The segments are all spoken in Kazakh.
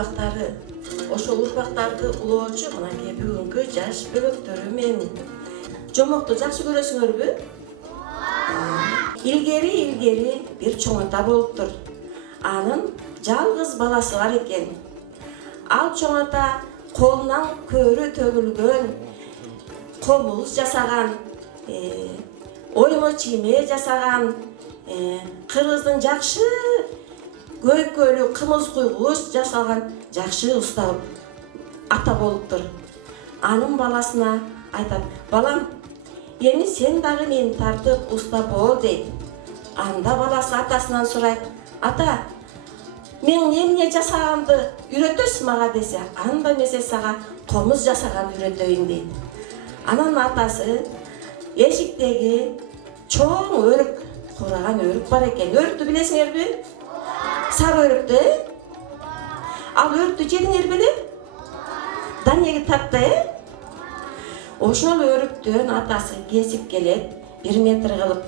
urpактары. Ошол урпактарды улоочу мынакей бүгүнкү жаш бөлөктөрү мен. Жомокту жакшы көрөсүңөрбү? Илгери бир чоң ата болуптур. Анын жалгыз баласы бар экен. Ал чоң ата колунан көрү төгүлгөн, комуз жасаган, оймо чийме жасаган, кыргыздын жакшы көйкөлү кымыз куйгуч жасалган жакшы уста ата болуптур. Анын баласына айтат: балам, эми сен дагы мени тартып уста бол дейт. Анда баласы атасынан сурайт: ата, мен эмне жасаганды үйрөтөсүз мага десе, анда эмесе сага комуз жасаганды үйрөтөйүн дейт. Анан атасы эшиктеги чоң өрүк, кураган өрүк бар экен. Өрүктү билесиңерби? Сары өрүктү. Ал өрүктү жедиңер беле? Данеги татты, Ошол өрүктөн атасы кесип келет, 1 метр кылып.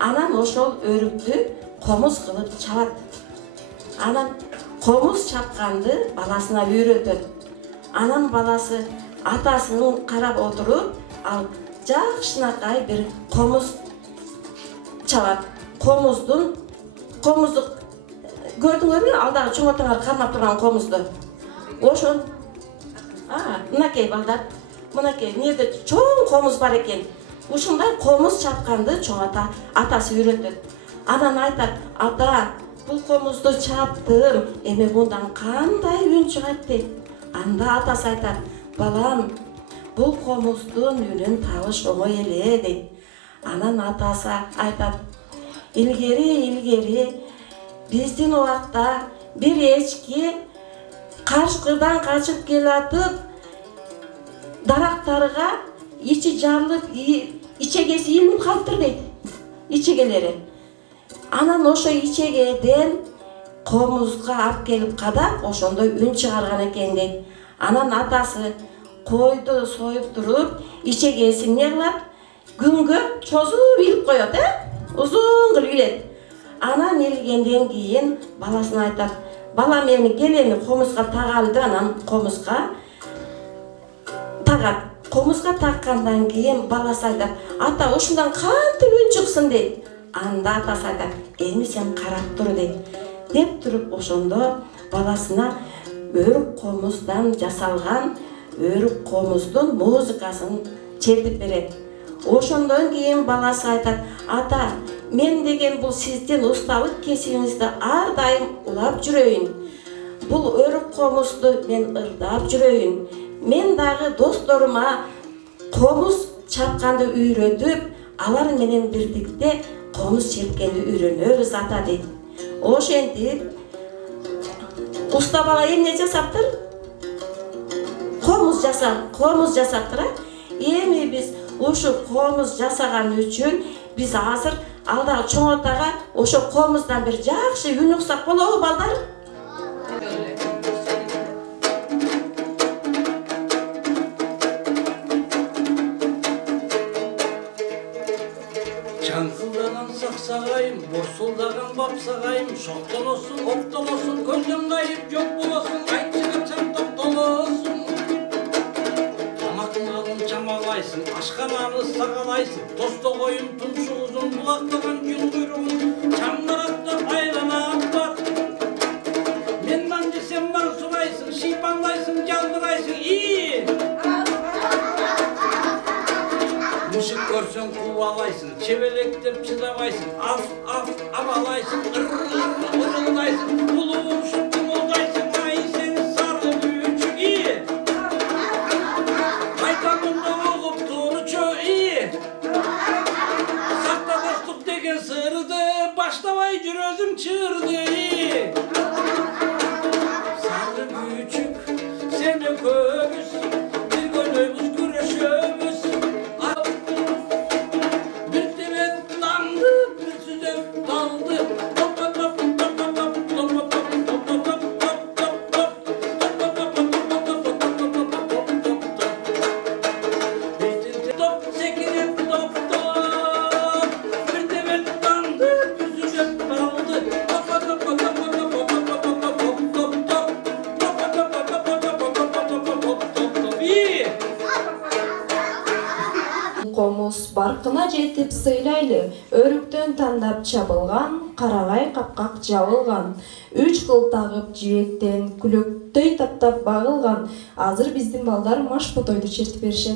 Анан ошол өрүктү комуз кылып чабат. Анан комуз чапканды баласына үйрөтөт. Анан баласы атасын карап отуруп, ал жакшынакай бир комуз чабат. Комузду көрдүңөрбү? Алдагы чоң атаңар кармап турган комузду. Ошол мынакей балдар, мынакей эмнеде чоң комуз бар экен. Ушундай комуз чапканды чоң атасы үйрөтөт. Анан айтат: ата, бул комузду чаптым, эми мындан кандай үн чыгат дейт. Анда атасы айтат: балам, бул комуздун үнүн табыш оңой эле дейт. Анан атасы айтат: илгери биздин убакта бир эчки кашкырдан качып келатып, дарактарга ичи жарылып, ичегеси илинип калыптыр дейт. Ичегелери. Анан ошо ичегеден комузга алып келип кадап, ошондой үн чыгарган экен дейт. Анан атасы койду союп туруп, ичегесин эмне кылат? Күнгө чозуп илип коет, узун кылып илет. Анан илгенден кийин баласына айтат: балам, эми кел, эми комузга тагалы. Анан комузга тагат. Комузга таккандан кийин баласы айтат: ата, ушундан кантип үн чыксын дейт. Анда атасы айтат: эми сен карап тур дейт. Деп туруп ошондо баласына өрүк комуздан жасалган өрүк комуздун музыкасын чертип берет. Ошондон кийин баласы айтат: ата, мен деген бул сиздин усталык кесибиңизди ар дайым улап жүрөйүн. Бул өрүк комузду мен ырдап жүрөйүн. Мен дагы досторума комуз чапканды үйрөтүп, алар менен бирдикте комуз чепкенди үйрөнөбүз ата дейт. Ошентип уста бала эмне жасаптыр? Комуз жасаптыр. Эми биз ушу комуз жасаган үчүн биз азыр алдагы чоң атага ошо комуздан бир жакшы үн уксак болобу, балдар? Чаңкылдаган саксагайым, борсулдаган бапсагайым, шоктолосун, октолосун, көздөн кайып жок болосун, айтчы качан токтолосун. Тамактын алын чамалайсың, ашкананы сагалайсың, тостогоюн тумшугузун, булактаган жүн куйругун, чаңгараттап айланап бар. Мендан жесем бар сурайсың, шыйпандайсың, жалбырайсың, Мушук көрсөң кубалайсың, чебелектеп чыдабайсың, абалайсың, ырылдайсың, улуушуп кумулдайсың, ай сен сары күйчүк, Айтамында угуп турчу, Сакта достук деген сырды, баштабай жүрөзүм чырды, Сары күйчүк, сени көбүз, бир көйнөйбүз күрөшөбүз. Баркына жетип сыйлайлы, өрүктөн тандап чабылган, карагай капкак жабылган. 3 кыл тагып жибектен күлөктөй таптап багылган. Азыр биздин балдар машпо тойду чертип беришет.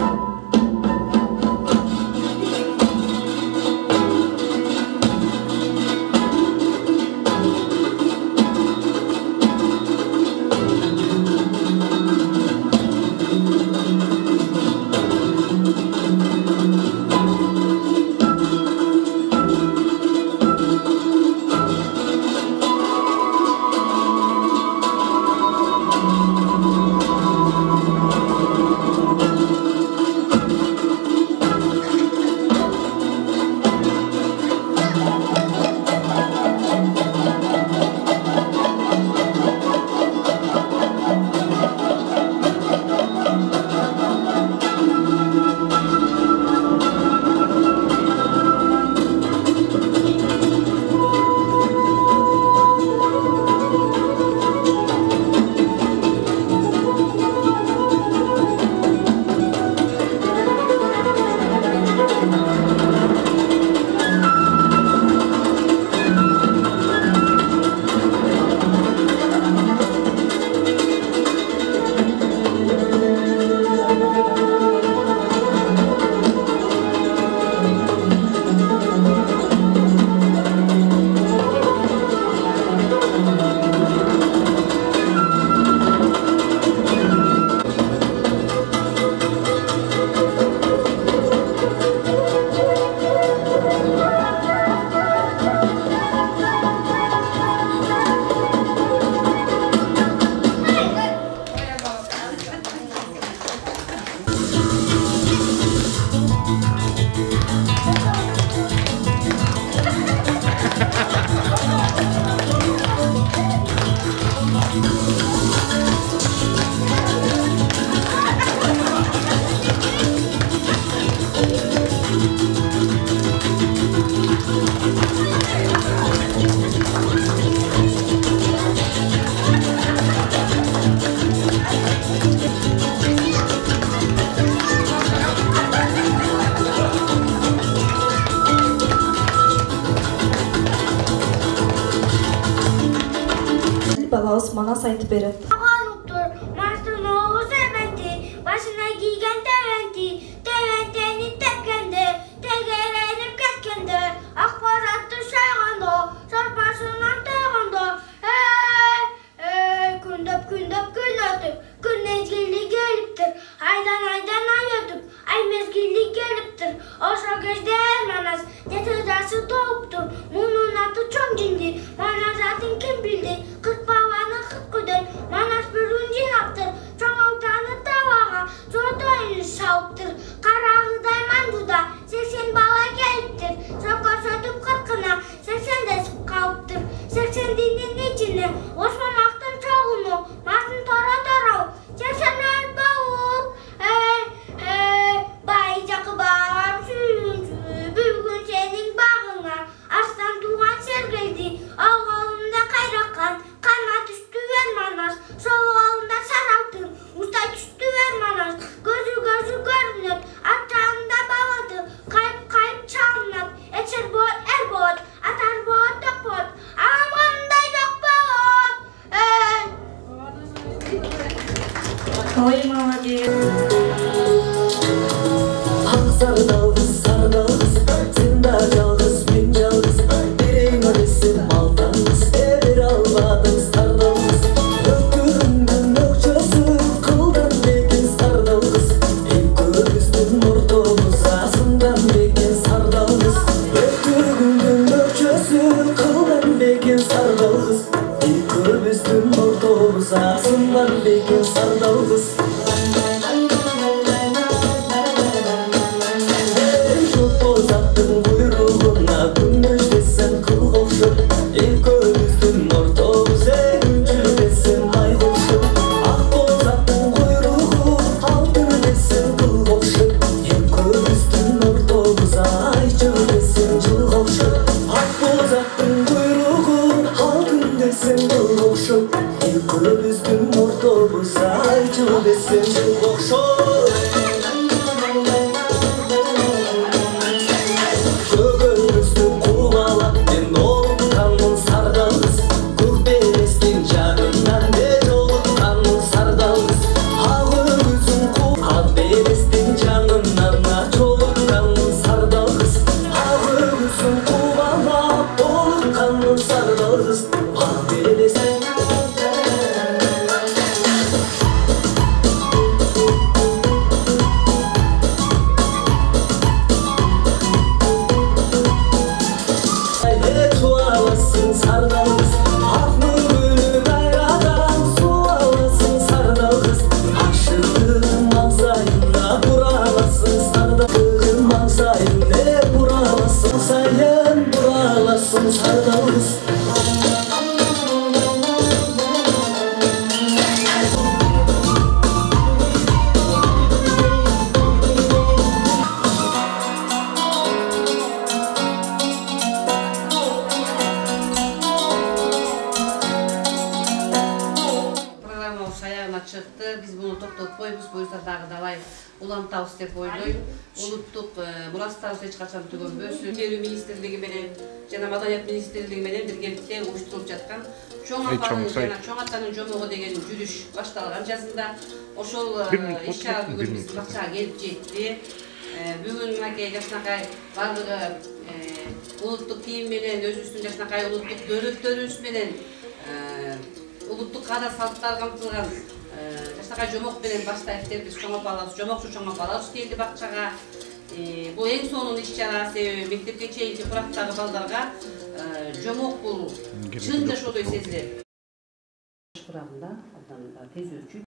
Балабыз манас айтып берет. Başına giygen teventeni tekkende, tegelenip ketkende, akbaratı şayganda, sarpasından tağanda, kündöp gülötüp, gün mezgili geliptir, aydan ay ötüp, ay mezgili geliptir, oşa gözde manas, detedası doğuptur, bunun adı çok cindi, manas adın kim bildi, kırk bavanı kırk güden, manas bürüncü yaptır, çok avtanı tavağa, Zotoyunu şauktır, karağıday manduda, 80 bala geliptir, soka sötüp kırkına, 80 desip kalıptır, 80 dinin içine, osmamaktın çoğunu, masın tora, 80 öl bağıl, baycakı bağım sürüncü, bülgün senin bağına, arslan tuğan sergeldi, ağalında kayrakkan, kanat üstü vermanas, sol ağalında saraltın, usta üstü vermanas, gözü görünüp, atağında bağladı, kayıp çalınıp, eçer boğut, atar boğut, tok boğut, ağamında yok boğut. Oy молодец. Sardalgız, sen de жалғыз, мен жалғыз, берейін өресім алтаңыз, бір албадың сардалгыз, өткіріңнің өкшесі, қылдан бекен сардалгыз, көбіздің ортомыз, асындан бекен сардалгыз, өткіріңнің өкшесі, қылдан бекен сардалгыз, көбіздің ортомыз, асындан бекен сардалгыз. Көбіздің ортомыз айтыл десең жыл оқшау. meydana çıktı. Biz bunu toplatıp koyuyoruz. Bu yüzden dağıdalay ulantavuz dep oylayım. Ulutluk Murastavuz hiç kaçan tügönböz. Geri Ministerliği menen, jana Madaniyat Ministerliği menen birgelikte uyuşturulup жатkan Çoğ Atanın jana Çoğ Atanın jomoğu degen yürüyüş baştalgan jasında oşol işçiler bugün bizim bakçaga gelip жетti. Bugün maki jaşnakay bardығы улуттук кийим менен өзүбүздүн жашнакай улуттук дөөлөктөрүбүз менен улуттук каада салттар камтылган жашнакай жомок менен баштайт биз чоң апаларыбыз жомокчу чоң апаларыбыз келди бакчага. Бул эң сонун иш-чара себеби мектепке чейинки курактагы балдарга жомок бул чын жашоодой сезилет. Курагында абдан тез өзчү